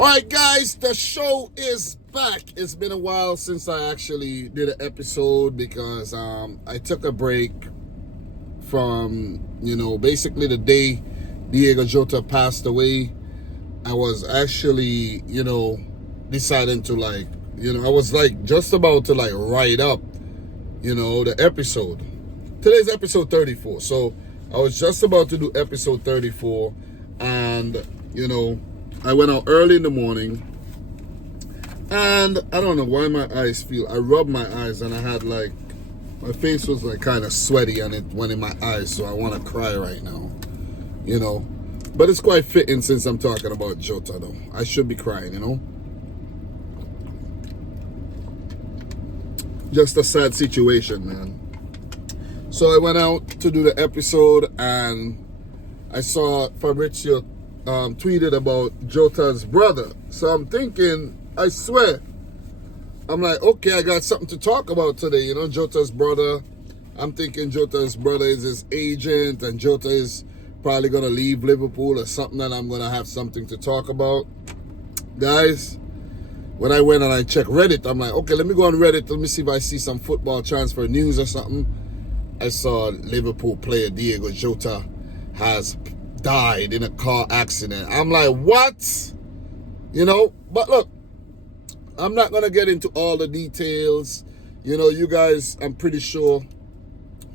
Alright guys, the show is back. It's been a while since I actually did an episode because I took a break from, basically the day DIOGO JOTA passed away. I was actually, deciding to I was just about to write up, the episode. Today's episode 34. So I was just about to do episode 34 and, I went out early in the morning and I don't know why my eyes feel. I rubbed my eyes and I had my face was kind of sweaty and it went in my eyes. So I want to cry right now, But it's quite fitting since I'm talking about Jota though. I should be crying, Just a sad situation, man. So I went out to do the episode and I saw Fabrizio tweeted about Jota's brother. So I'm thinking, I swear, I'm like, okay, I got something to talk about today. Jota's brother. I'm thinking Jota's brother is his agent and Jota is probably going to leave Liverpool or something, and I'm going to have something to talk about. Guys, when I went and I checked Reddit, I'm like, okay, let me go on Reddit. Let me see if I see some football transfer news or something. I saw Liverpool player DIOGO JOTA has died in a car accident. I'm like, what? But look, I'm not going to get into all the details. You guys, I'm pretty sure,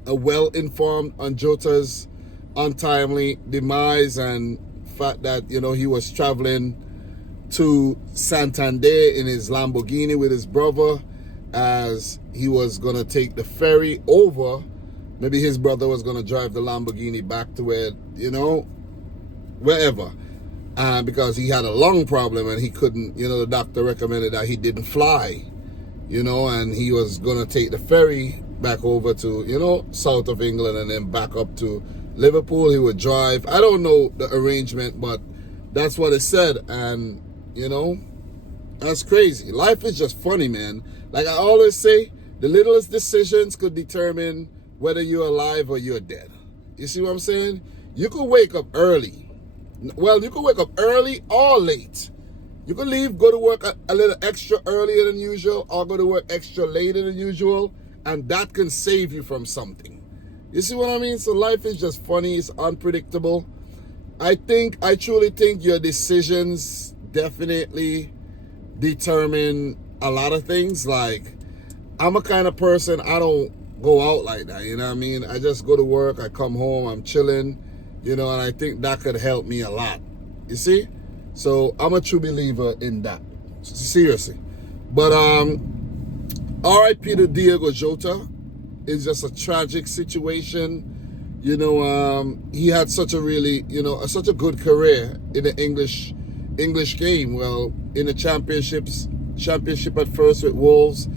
are well informed on Jota's untimely demise and fact that, he was traveling to Santander in his Lamborghini with his brother as he was going to take the ferry over. Maybe his brother was going to drive the Lamborghini back to where, wherever. Because he had a lung problem and he couldn't, the doctor recommended that he didn't fly, and he was going to take the ferry back over to, south of England and then back up to Liverpool. He would drive. I don't know the arrangement, but that's what it said. And, that's crazy. Life is just funny, man. Like I always say, the littlest decisions could determine whether you're alive or you're dead. You see what I'm saying? You could wake up early. Well, you could wake up early or late. You could leave, go to work a little extra earlier than usual or go to work extra later than usual, and that can save you from something. You see what I mean? So life is just funny. It's unpredictable. I truly think your decisions definitely determine a lot of things. Like, I'm a kind of person, I don't go out like that, you know what I mean? I just go to work, I come home, I'm chilling, and I think that could help me a lot. You see? So I'm a true believer in that. Seriously. But R.I.P. to DIOGO JOTA. It's just a tragic situation. He had such a really, such a good career in the English game. Well, in the championship at first with Wolves,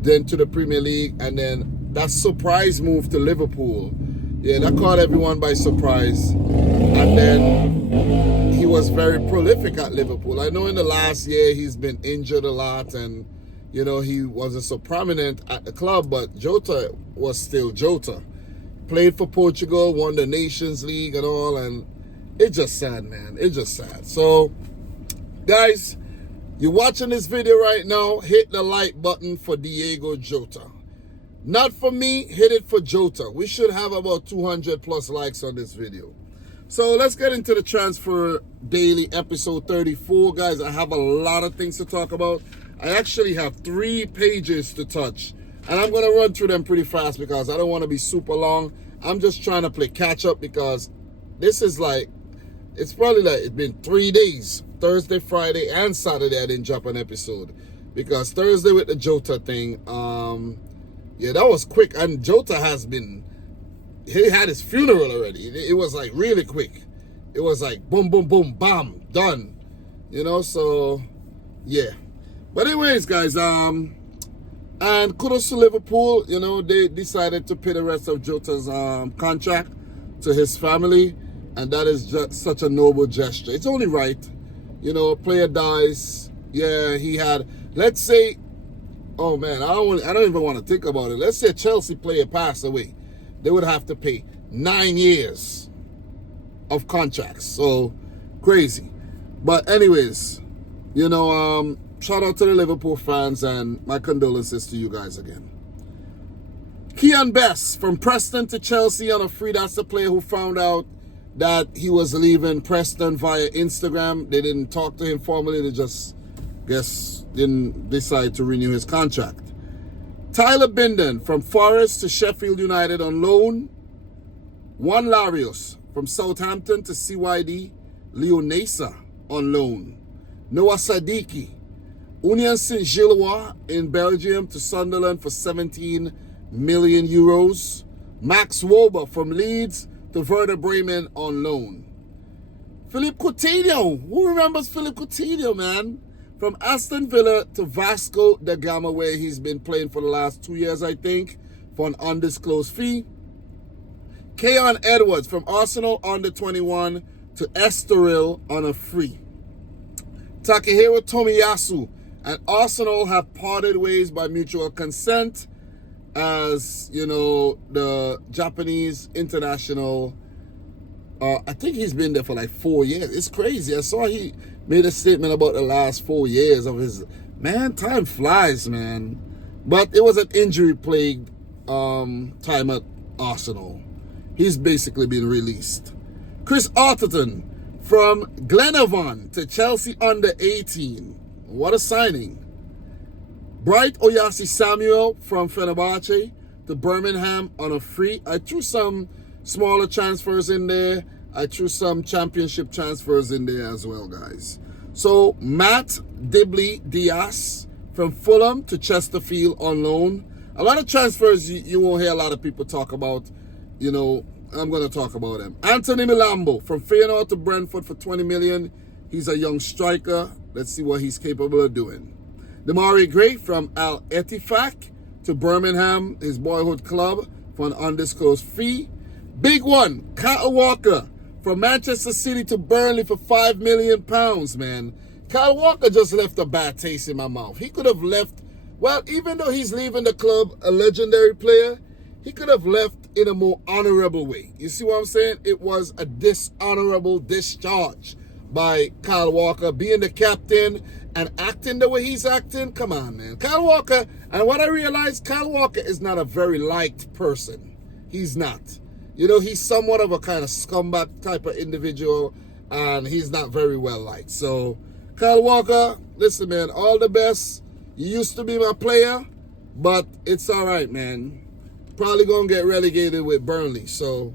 then to the Premier League, and then that surprise move to Liverpool. Yeah, that caught everyone by surprise. And then he was very prolific at Liverpool. I know in the last year he's been injured a lot and, he wasn't so prominent at the club, but Jota was still Jota. Played for Portugal, won the Nations League and all, and it's just sad, man. It's just sad. So, guys, you're watching this video right now, hit the like button for DIOGO JOTA. Not for me, hit it for Jota. We should have about 200 plus likes on this video. So let's get into the Transfer Daily episode 34. Guys, I have a lot of things to talk about. I actually have 3 pages to touch. And I'm going to run through them pretty fast because I don't want to be super long. I'm just trying to play catch up because this is it's probably it's been 3 days. Thursday, Friday, and Saturday I didn't drop an episode. Because Thursday with the Jota thing, yeah, that was quick. And Jota he had his funeral already. It was really quick. It was boom, boom, boom, bam, done. So yeah. But anyways, guys, and kudos to Liverpool. They decided to pay the rest of Jota's contract to his family. And that is just such a noble gesture. It's only right. A player dies. Yeah, he had, let's say, oh man, I don't even want to think about it. Let's say a Chelsea player passed away. They would have to pay 9 years of contracts. So crazy. But anyways, shout out to the Liverpool fans and my condolences to you guys again. Kean Best from Preston to Chelsea on a free. That's the player who found out that he was leaving Preston via Instagram. They didn't talk to him formally. They just, didn't decide to renew his contract. Tyler Binden from Forest to Sheffield United on loan. Juan Larios from Southampton to CYD Leonesa on loan. Noah Sadiki, Union Saint-Gilloise in Belgium to Sunderland for 17 million euros. Max Wober from Leeds to Werder Bremen on loan. Philippe Coutinho, who remembers Philippe Coutinho, man? From Aston Villa to Vasco da Gama, where he's been playing for the last 2 years, I think, for an undisclosed fee. Keon Edwards from Arsenal under 21 to Estoril on a free. Takehiro Tomiyasu and Arsenal have parted ways by mutual consent, as the Japanese international, I think he's been there for like 4 years. It's crazy. I saw he made a statement about the last 4 years of his, man, time flies, man. But it was an injury-plagued time at Arsenal. He's basically been released. Chris Arterton from Glenavon to Chelsea under 18. What a signing. Bright Oyasi Samuel from Fenerbahce to Birmingham on a free. I threw some smaller transfers in there. I threw some championship transfers in there as well, guys. So Matt Dibley Diaz from Fulham to Chesterfield on loan. A lot of transfers you won't hear a lot of people talk about. I'm going to talk about them. Anthony Milambo from Feyenoord to Brentford for 20 million. He's a young striker. Let's see what he's capable of doing. Damari Gray from Al Ettifaq to Birmingham, his boyhood club, for an undisclosed fee. Big one, Kyle Walker from Manchester City to Burnley for £5 million, man. Kyle Walker just left a bad taste in my mouth. He could have left, well, even though he's leaving the club a legendary player, he could have left in a more honorable way. You see what I'm saying? It was a dishonorable discharge by Kyle Walker, being the captain and acting the way he's acting. Come on, man. Kyle Walker, and what I realized, Kyle Walker is not a very liked person. He's not. He's somewhat of a kind of scumbag type of individual, and he's not very well liked. So, Kyle Walker, listen, man, all the best. You used to be my player, but it's all right, man. Probably going to get relegated with Burnley, so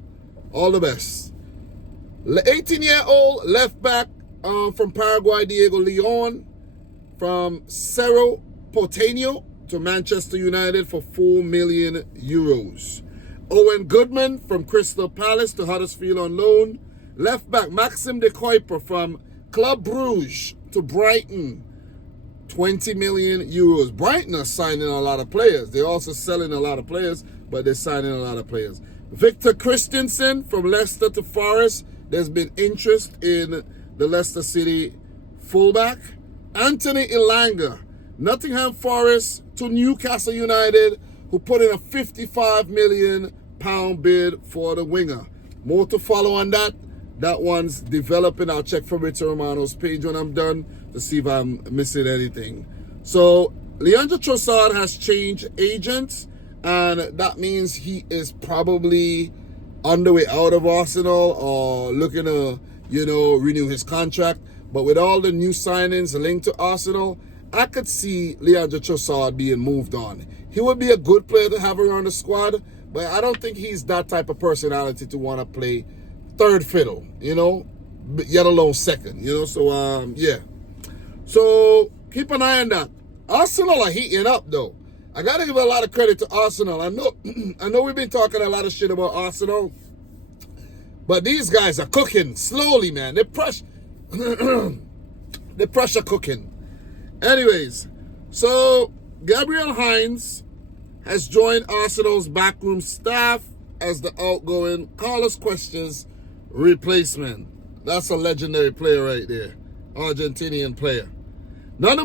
all the best. 18-year-old left back from Paraguay, Diego Leon, from Cerro Porteño to Manchester United for 4 million euros. Owen Goodman from Crystal Palace to Huddersfield on loan. Left back Maxim de Kuiper from Club Brugge to Brighton, 20 million euros. Brighton are signing a lot of players. They're also selling a lot of players, but they're signing a lot of players. Victor Christensen from Leicester to Forest. There's been interest in the Leicester City fullback. Anthony Elanga, Nottingham Forest to Newcastle United, who put in a £55 million bid for the winger. More to follow on that. That one's developing. I'll check Fabrizio Romano's page when I'm done to see if I'm missing anything. So, Leandro Trossard has changed agents, and that means he is probably on the way out of Arsenal or looking to, renew his contract. But with all the new signings linked to Arsenal, I could see Leandro Trossard being moved on. He would be a good player to have around the squad, but I don't think he's that type of personality to want to play third fiddle, yet alone second, So, yeah. So, keep an eye on that. Arsenal are heating up, though. I got to give a lot of credit to Arsenal. I know we've been talking a lot of shit about Arsenal, but these guys are cooking slowly, man. They're pressure cooking. Anyways, so Gabriel Hines has joined Arsenal's backroom staff as the outgoing Carlos Cuesta's replacement. That's a legendary player right there. Argentinian player. Noni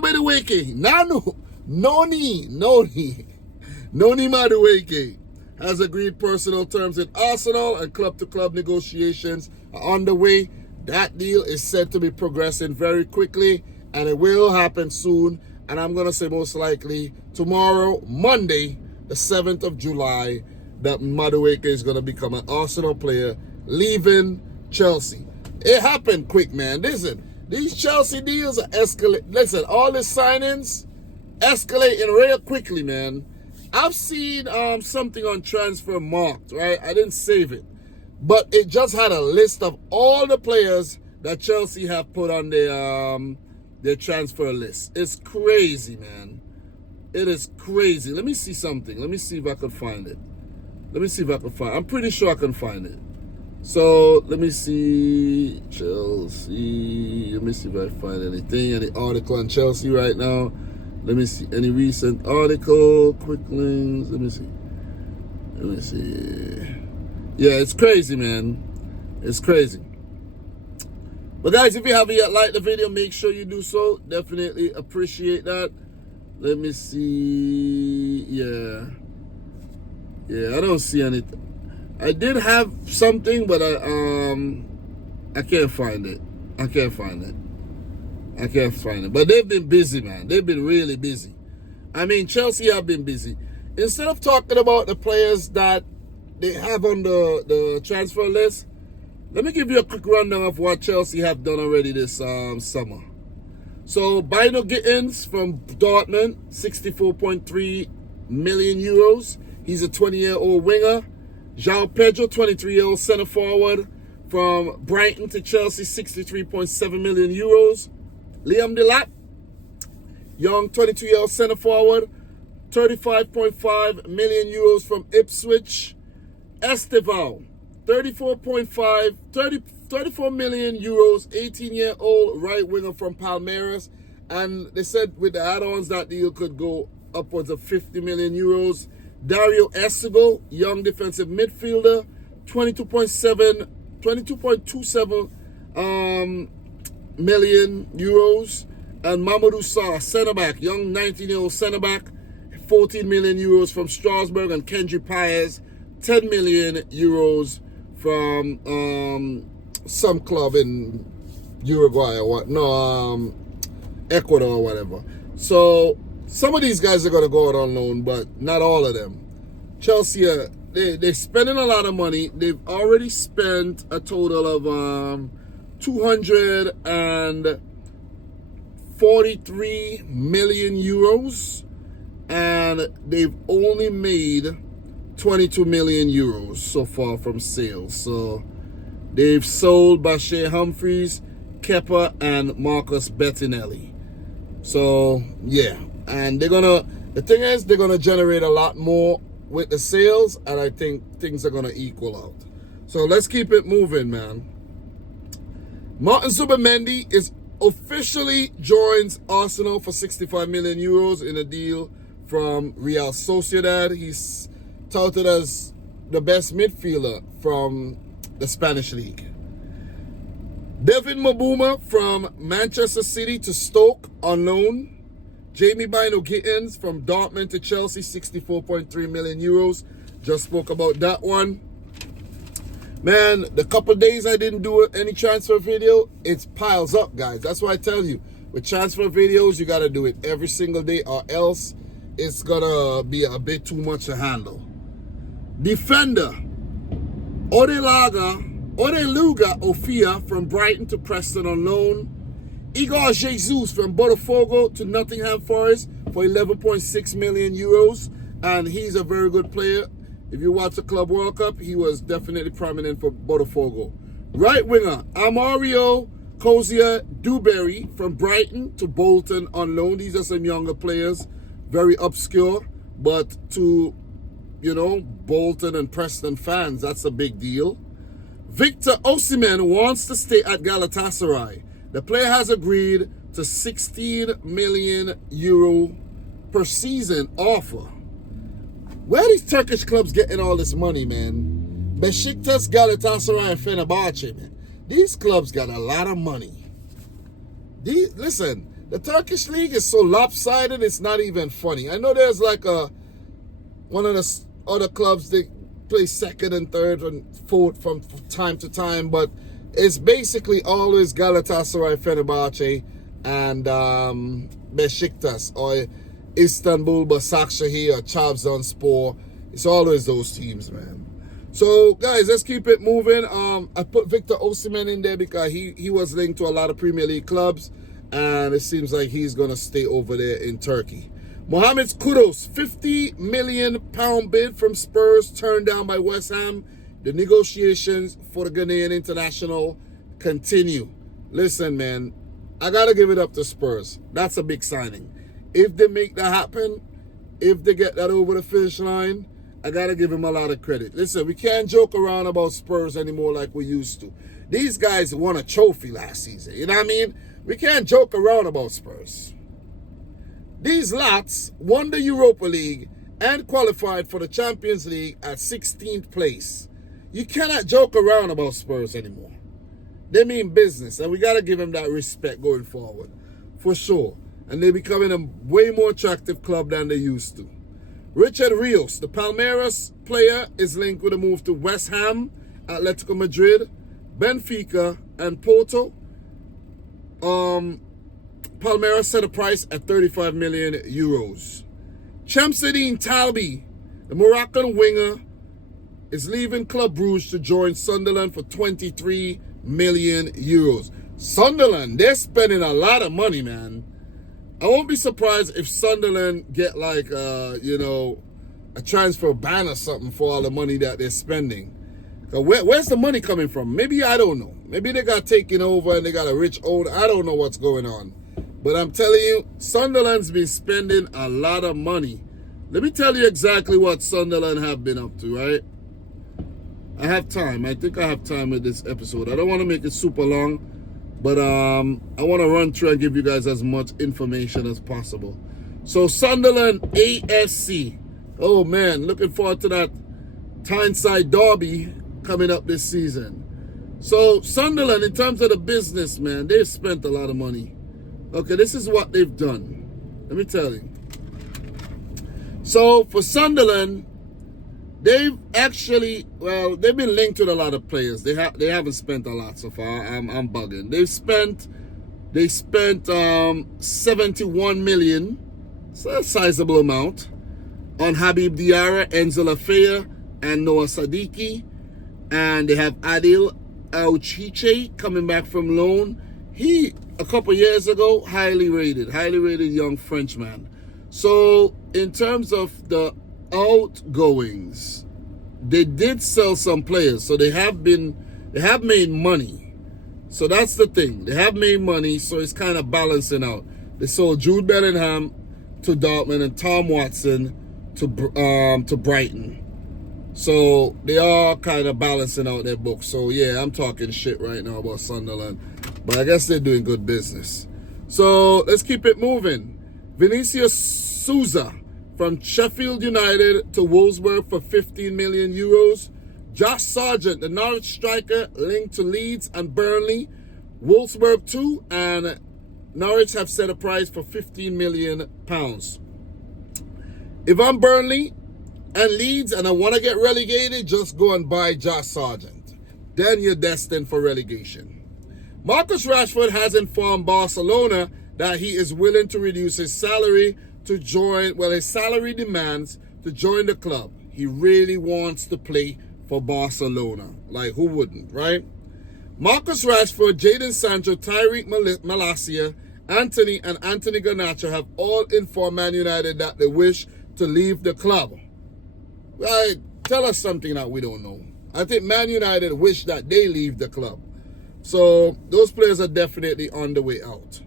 Madueke has agreed personal terms with Arsenal, and club-to-club negotiations are underway. That deal is said to be progressing very quickly, and it will happen soon. And I'm going to say most likely tomorrow, Monday, the 7th of July, that Madueke is going to become an Arsenal player, leaving Chelsea. It happened quick, man. Listen, these Chelsea deals are escalating. Listen, all the signings escalating real quickly, man. I've seen something on Transfer Marked, right? I didn't save it, but it just had a list of all the players that Chelsea have put on their transfer list. It's crazy, man. It is crazy. Let me see something. Let me see if I can find it. Let me see if I can find it. I'm pretty sure I can find it. So let me see Chelsea. Let me see if I find anything, any article on Chelsea right now. Let me see any recent article, quick links. Let me see. Let me see. Yeah, it's crazy, man. It's crazy. But guys, if you haven't yet liked the video, make sure you do so. Definitely appreciate that. Let me see. Yeah, I don't see anything. I did have something, but I can't find it. I can't find it. But they've been busy, man. They've been really busy. I mean, Chelsea have been busy. Instead of talking about the players that they have on the transfer list, let me give you a quick rundown of what Chelsea have done already this summer. So, Bino Gittins from Dortmund, 64.3 million euros. He's a 20-year-old winger. João Pedro, 23-year-old center forward from Brighton to Chelsea, 63.7 million euros. Liam Delap, young 22-year-old center forward, 35.5 million euros from Ipswich. Esteval, 34 million euros, 18-year-old right winger from Palmeiras. And they said with the add-ons that deal could go upwards of 50 million euros. Dario Esigo, young defensive midfielder, 22.27 million euros. And Mamadou Sarr, centre back, young 19-year-old centre back, 14 million euros from Strasbourg. And Kendry Paez, 10 million euros from some club in Uruguay or what? No, Ecuador or whatever. So some of these guys are going to go out on loan, but not all of them. Chelsea, they're spending a lot of money. They've already spent a total of 243 million euros, and they've only made 22 million euros so far from sales. So they've sold Bashir Humphreys, Kepa, and Marcus Bettinelli. So yeah, and the thing is, they're gonna generate a lot more with the sales, and I think things are gonna equal out. So let's keep it moving, man. Martin Zubimendi is officially joins Arsenal for 65 million euros in a deal from Real Sociedad. He's touted as the best midfielder from the Spanish league. David Mabuma from Manchester City to Stoke on loan. Jamie Bino Gittins from Dortmund to Chelsea, 64.3 million euros. Just spoke about that one. Man, the couple days I didn't do any transfer video, it piles up, guys. That's why I tell you, with transfer videos, you got to do it every single day, or else it's going to be a bit too much to handle. Defender, Odeluga Ofia from Brighton to Preston on loan. Igor Jesus from Botafogo to Nottingham Forest for 11.6 million euros. And he's a very good player. If you watch the Club World Cup, he was definitely prominent for Botafogo. Right winger, Amario Kozia Dewberry from Brighton to Bolton on loan. These are some younger players, very obscure, but to, you know, Bolton and Preston fans, that's a big deal. Victor Osimhen wants to stay at Galatasaray. The player has agreed to 16 million euro per season offer. Where are these Turkish clubs getting all this money, man? Besiktas, Galatasaray, and Fenerbahce, man. These clubs got a lot of money. Listen, the Turkish league is so lopsided, it's not even funny. I know there's like one of the other clubs that play second and third and fourth from time to time, but it's basically always Galatasaray, Fenerbahce, and Besiktas or Istanbul Başakşehir or Trabzonspor. It's always those teams, man. So, guys, let's keep it moving. I put Victor Osimhen in there because he was linked to a lot of Premier League clubs, and it seems like he's going to stay over there in Turkey. Mohamed Kudus, £50 million bid from Spurs turned down by West Ham. The negotiations for the Ghanaian international continue. Listen, man, I got to give it up to Spurs. That's a big signing. If they make that happen, if they get that over the finish line, I got to give him a lot of credit. Listen, we can't joke around about Spurs anymore like we used to. These guys won a trophy last season. You know what I mean? We can't joke around about Spurs. These lots won the Europa League and qualified for the Champions League at 16th place. You cannot joke around about Spurs anymore. They mean business, and we got to give them that respect going forward, for sure. And they're becoming a way more attractive club than they used to. Richard Rios, the Palmeiras player, is linked with a move to West Ham, Atletico Madrid, Benfica, and Porto. Palmeiras set a price at 35 million euros. Shamsuddin Talbi, the Moroccan winger, is leaving Club Brugge to join Sunderland for 23 million euros. Sunderland, they're spending a lot of money, man. I won't be surprised if Sunderland get like, a transfer ban or something for all the money that they're spending. Where's the money coming from? Maybe, I don't know. Maybe they got taken over and they got a rich owner. I don't know what's going on. But I'm telling you, Sunderland's been spending a lot of money. Let me tell you exactly what Sunderland have been up to, right? I have time. I think I have time with this episode. I don't want to make it super long, but I want to run through and give you guys as much information as possible. So Sunderland AFC. Oh, man, looking forward to that Tyneside derby coming up this season. So Sunderland, in terms of the business, man, they've spent a lot of money. Okay, this is what they've done. Let me tell you. So for Sunderland, they've actually, they've been linked with a lot of players. They haven't spent a lot so far. I'm bugging. They spent 71 million, so a sizable amount, on Habib Diarra, Enzo Lafaya, and Noah Sadiki. And they have Adil Auchiche coming back from loan. He, a couple years ago, highly rated young Frenchman. So in terms of the outgoings, they did sell some players. So they have made money. So that's the thing. They have made money, so it's kind of balancing out. They sold Jude Bellingham to Dortmund and Tom Watson to Brighton. So they are kind of balancing out their books. So yeah, I'm talking shit right now about Sunderland. But I guess they're doing good business. So let's keep it moving. Vinicius Souza from Sheffield United to Wolfsburg for 15 million euros. Josh Sargent, the Norwich striker, linked to Leeds and Burnley. Wolfsburg too, and Norwich have set a price for 15 million pounds. If I'm Burnley and Leeds and I want to get relegated, just go and buy Josh Sargent. Then you're destined for relegation. Marcus Rashford has informed Barcelona that he is willing to reduce his salary to join, his salary demands to join the club. He really wants to play for Barcelona. Like, who wouldn't, right? Marcus Rashford, Jadon Sancho, Tyreek Malacia, Anthony Garnacho have all informed Man United that they wish to leave the club. Right? Tell us something that we don't know. I think Man United wish that they leave the club. So those players are definitely on the way out.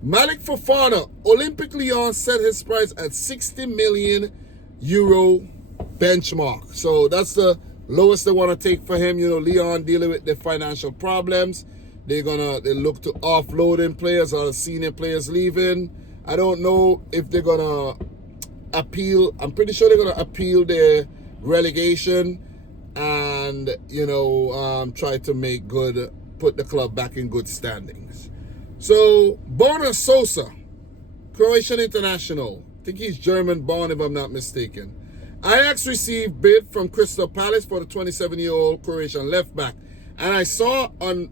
Malik Fofana, Olympique Lyon set his price at 60 million euro benchmark. So that's the lowest they want to take for him. You know, Lyon dealing with their financial problems. They look to offloading players or senior players leaving. I don't know if they're gonna appeal. I'm pretty sure they're gonna appeal their relegation and try to make good, put the club back in good standings. So Borna Sosa, Croatian international. I think he's German born if I'm not mistaken. Ajax received bid from Crystal Palace for the 27-year-old Croatian left back. And I saw on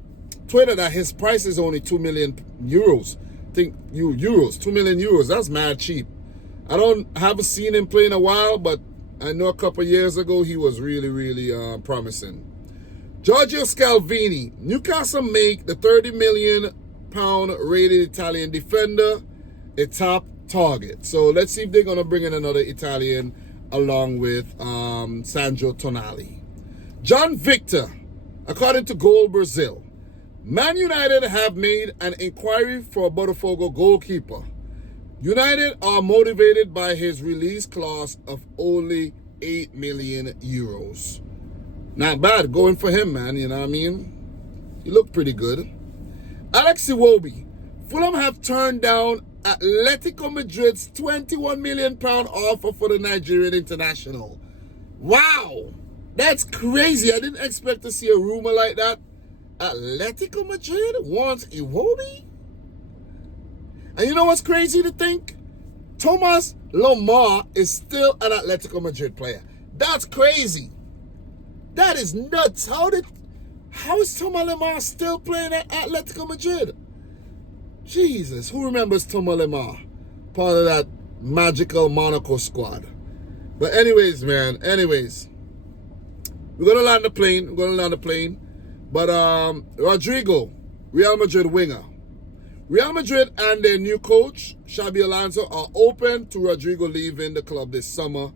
Twitter that his price is only 2 million euros. think euros, 2 million euros. That's mad cheap. Haven't seen him play in a while, but I know a couple of years ago he was really, really promising. Giorgio Scalvini. Newcastle make the £30 million rated Italian defender a top target. So let's see if they're going to bring in another Italian along with Sandro Tonali. John Victor. According to Goal Brazil, Man United have made an inquiry for a Botafogo goalkeeper. United are motivated by his release clause of only 8 million euros. Not bad going for him, man, you know what I mean? He looked pretty good. Alex Iwobi. Fulham have turned down Atletico Madrid's £21 million offer for the Nigerian international. Wow! That's crazy. I didn't expect to see a rumor like that. Atletico Madrid wants Iwobi? And you know what's crazy to think? Thomas Lemar is still an Atletico Madrid player. That's crazy. That is nuts. How is Thomas Lemar still playing at Atletico Madrid? Jesus, who remembers Thomas Lemar? Part of that magical Monaco squad. But anyways, man, we're going to land the plane. But Rodrigo, Real Madrid winger. Real Madrid and their new coach, Xabi Alonso, are open to Rodrigo leaving the club this summer.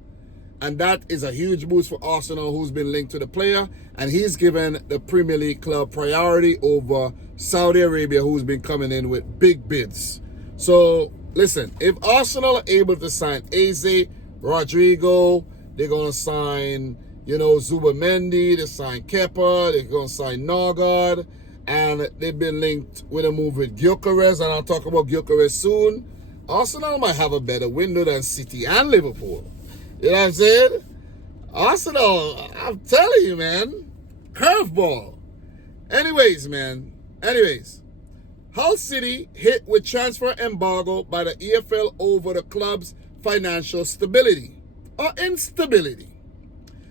And that is a huge boost for Arsenal, who's been linked to the player. And he's given the Premier League club priority over Saudi Arabia, who's been coming in with big bids. So, listen, if Arsenal are able to sign Eze, Rodrigo, they're going to sign, Zubamendi, they sign Kepa, they're going to sign Norgard, and they've been linked with a move with Gyokeres, and I'll talk about Gyokeres soon. Arsenal might have a better window than City and Liverpool. You know what I'm saying? Arsenal, I'm telling you, man, curveball. Anyways, Hull City hit with transfer embargo by the EFL over the club's financial stability or instability.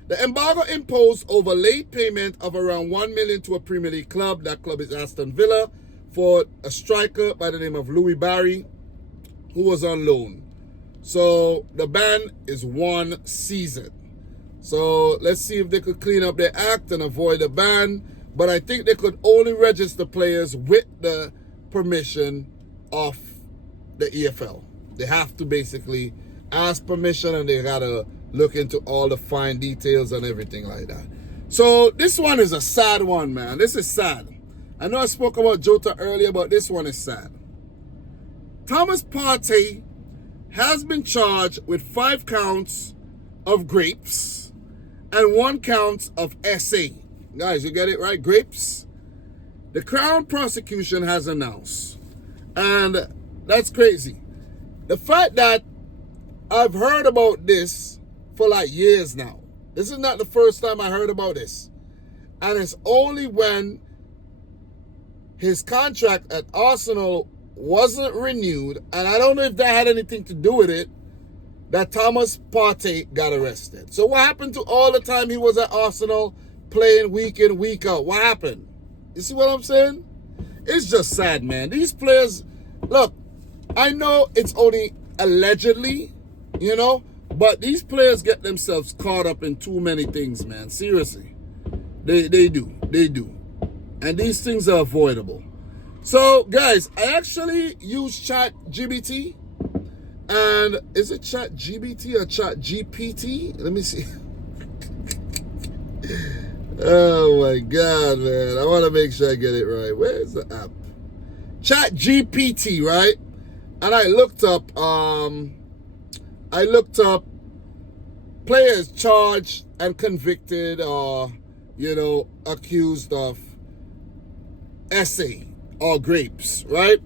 The embargo imposed over late payment of around $1 million to a Premier League club. That club is Aston Villa, for a striker by the name of Louis Barry, who was on loan. So the ban is 1 season. So let's see if they could clean up their act and avoid the ban. But I think they could only register players with the permission of the EFL. They have to basically ask permission, and they gotta look into all the fine details and everything like that. So this one is a sad one, man. This is sad. I know I spoke about Jota earlier, but this one is sad. Thomas Partey has been charged with 5 counts of grapes and 1 count of SA. Guys, you get it right? Grapes. The Crown prosecution has announced. And that's crazy. The fact that I've heard about this for like years now. This is not the first time I heard about this. And it's only when his contract at Arsenal wasn't renewed, and I don't know if that had anything to do with it, that Thomas Partey got arrested. So what happened to all the time he was at Arsenal playing week in, week out? What happened? You see what I'm saying? It's just sad, man. These players, look, I know it's only allegedly, but these players get themselves caught up in too many things, man. Seriously. They do. And these things are avoidable. So, guys, I actually use ChatGPT. And is it ChatGPT or ChatGPT? Let me see. Oh, my God, man. I want to make sure I get it right. Where is the app? ChatGPT, right? And I looked up players charged and convicted or, accused of SA or grapes, right?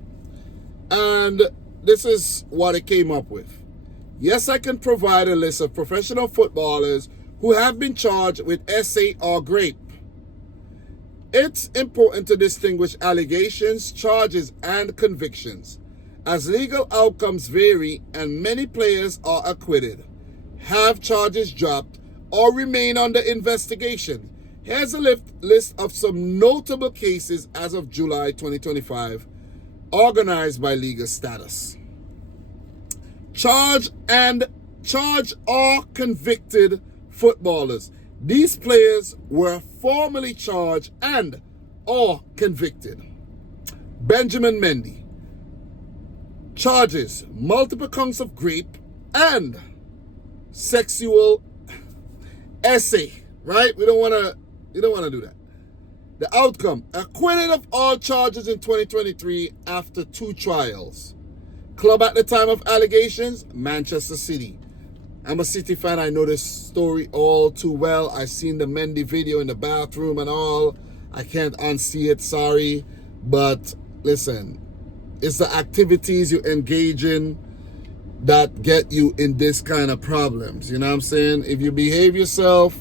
And this is what it came up with. Yes, I can provide a list of professional footballers who have been charged with SA or grape. It's important to distinguish allegations, charges, and convictions, as legal outcomes vary and many players are acquitted, have charges dropped, or remain under investigation. Here's a list of some notable cases as of July 2025 organized by legal status. Charged or convicted footballers. These players were formally charged and or convicted. Benjamin Mendy. Charges multiple counts of rape and sexual essay. Right? We don't want to do that. The outcome, acquitted of all charges in 2023 after 2 trials. Club at the time of allegations, Manchester City. I'm a City fan. I know this story all too well. I've seen the Mendy video in the bathroom and all. I can't unsee it, sorry. But listen, it's the activities you engage in that get you in this kind of problems. You know what I'm saying? If you behave yourself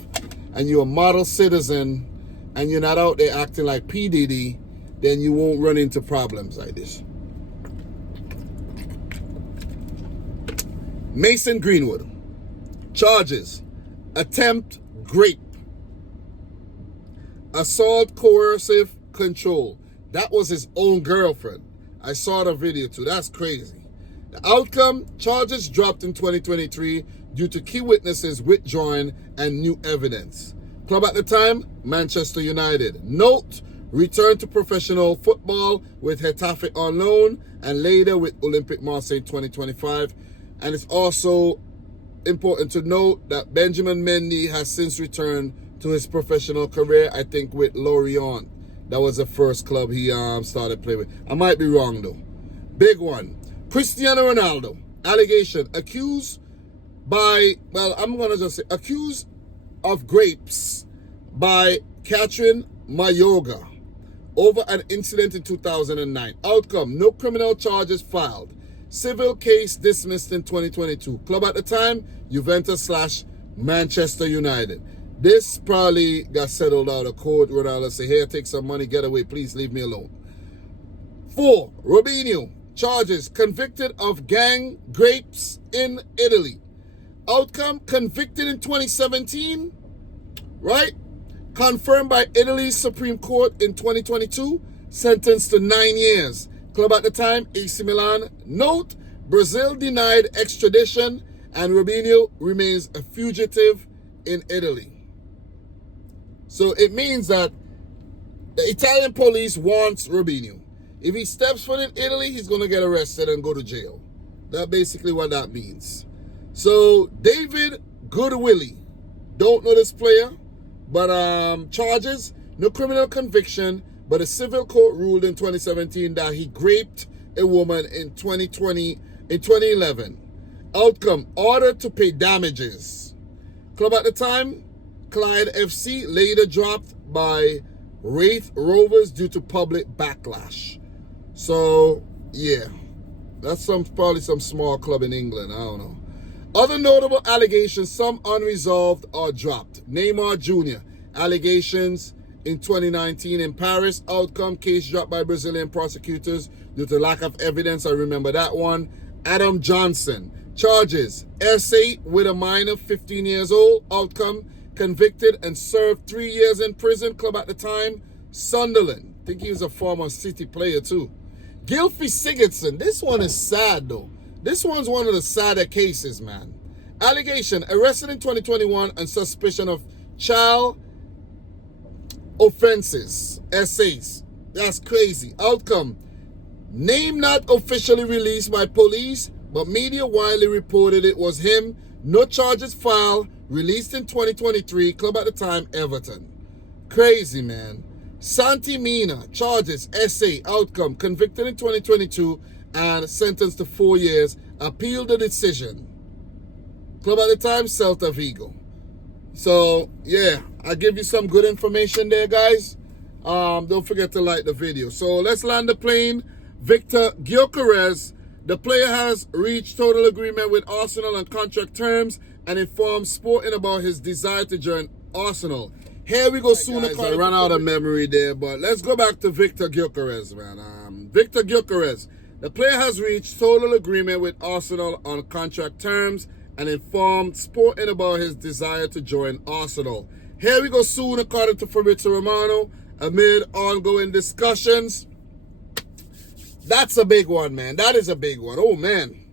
and you're a model citizen and you're not out there acting like P. Diddy, then you won't run into problems like this. Mason Greenwood. Charges. Attempt rape. Assault coercive control. That was his own girlfriend. I saw the video too. That's crazy. The outcome, charges dropped in 2023 due to key witnesses withdrawing and new evidence. Club at the time, Manchester United. Note, returned to professional football with Getafe on loan and later with Olympique Marseille 2025. And it's also important to note that Benjamin Mendy has since returned to his professional career, I think with Lorient. That was the first club he started playing with. I might be wrong though. Big one. Cristiano Ronaldo. Allegation. Accused of grapes by Catherine Mayoga over an incident in 2009. Outcome, no criminal charges filed. Civil case dismissed in 2022. Club at the time, Juventus/Manchester United. This probably got settled out of court. Ronaldo say, here, take some money, get away, please leave me alone. 4. Robinho. Charges, convicted of gang grapes in Italy. Outcome, convicted in 2017, right? Confirmed by Italy's Supreme Court in 2022, sentenced to 9 years. Club at the time, AC Milan. Note, Brazil denied extradition and Robinho remains a fugitive in Italy. So it means that the Italian police wants Robinho. If he steps foot in Italy, he's going to get arrested and go to jail. That's basically what that means. So David Goodwillie, don't know this player, but charges, no criminal conviction, but a civil court ruled in 2017 that he raped a woman in 2011. Outcome, ordered to pay damages. Club at the time, Clyde FC, later dropped by Wraith Rovers due to public backlash. So, yeah, that's probably some small club in England, I don't know. Other notable allegations, some unresolved or dropped. Neymar Jr., allegations in 2019 in Paris. Outcome, case dropped by Brazilian prosecutors due to lack of evidence. I remember that one. Adam Johnson, charges, essay with a minor 15 years old. Outcome, convicted and served 3 years in prison. Club at the time, Sunderland. I think he was a former City player too. Gylfi Sigurdsson, this one is sad though. This one's one of the sadder cases, man. Allegation, arrested in 2021 on suspicion of child offenses, essays. That's crazy. Outcome, name not officially released by police, but media widely reported it was him. No charges filed, released in 2023. Club at the time, Everton. Crazy, man. Santi Mina, charges, essay, outcome, convicted in 2022 and sentenced to 4 years, appealed the decision. Club at the time, Celta Vigo. So, yeah, I give you some good information there, guys. Don't forget to like the video. So, let's land the plane. Victor Gyokeres, the player has reached total agreement with Arsenal on contract terms and informed Sporting about his desire to join Arsenal. Here we go soon. I ran out of memory there, but let's go back to Victor Gyokeres, man. Victor Gyokeres, the player has reached total agreement with Arsenal on contract terms and informed Sporting about his desire to join Arsenal. Here we go soon, according to Fabrizio Romano, amid ongoing discussions. That's a big one, man. That is a big one. Oh, man.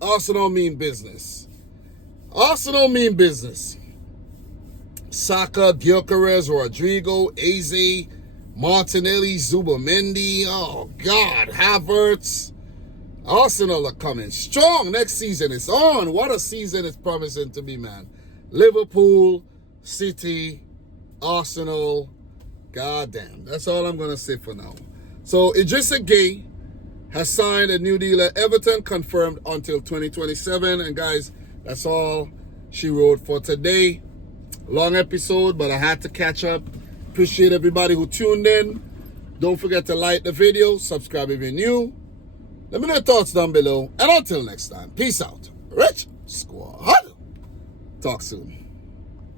Arsenal mean business. Arsenal mean business. Saka, Gyokeres, Rodrigo, Eze, Martinelli, Zubamendi. Oh, God. Havertz. Arsenal are coming strong. Next season is on. What a season it's promising to be, man. Liverpool, City, Arsenal. God damn. That's all I'm going to say for now. So, Idrissa Gueye has signed a new deal at Everton, confirmed until 2027. And guys, that's all she wrote for today. Long episode, but I had to catch up. Appreciate everybody who tuned in. Don't forget to like the video, subscribe if you're new. Let me know your thoughts down below. And until next time, peace out. Rich Squad. Talk soon.